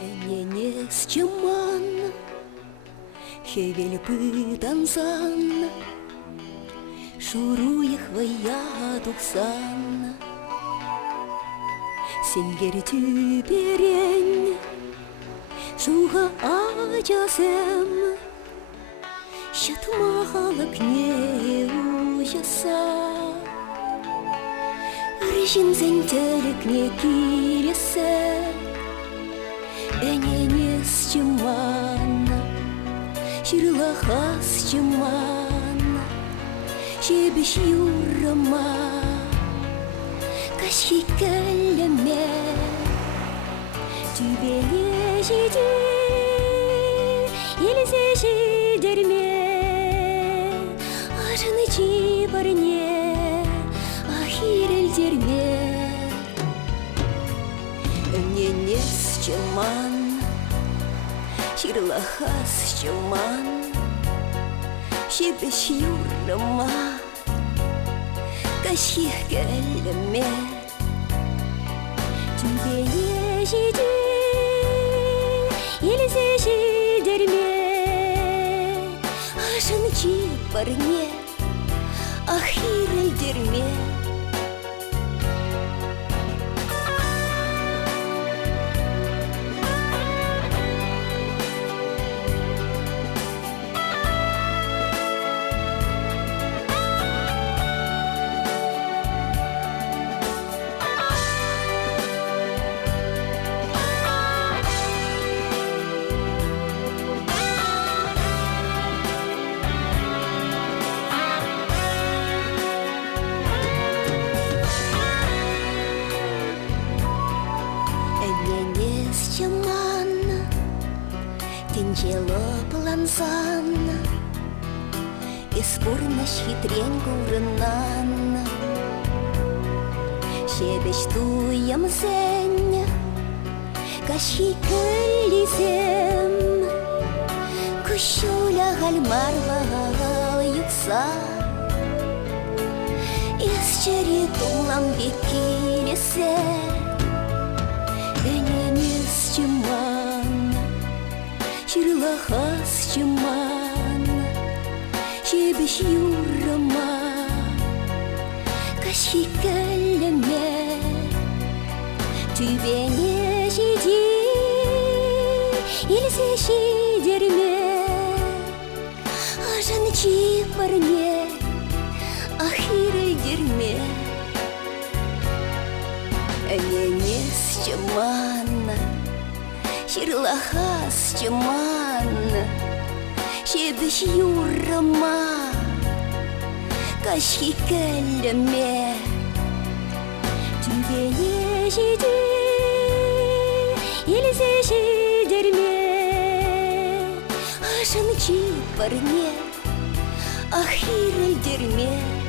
Эненес чыман, хевел пытансан, шуруях вая тухсан. Сенгер тюперен, шуға ажасем, шатмағалық не ұяса. Режим зентелік не келесі, Эненес чыман, шырлахас чыман, шебеш юрама, кашки кәлеме, тюбене жеде, елзе жедерме, ажыны чибарне, ахирелдерме. Эненес чыман, шырлахас чыман, шебеш юрама, кашки кәлеме, тюбене жеде, елзе жедерме, ажыны чибарне, ахирелдерме. Эненес чыман, тенчело плансан, испурна хитрен курынан. Шебеш туямсен, кашки көллисем, кушуля гальмарвал юкса. Исчери тулам бекилесе, Эненес чыман, шырлахас чыман, шебеш юрама, кашки кәлеме, тюбене жеде, елзе жедерме, ажыны чибарне, ахирелдерме. Эненес чыман, шырлахас чыман, шебеш юрама, кашки кәлеме, тюбене жеде, елзе жедерме, ажыны чибарне, ахирелдерме.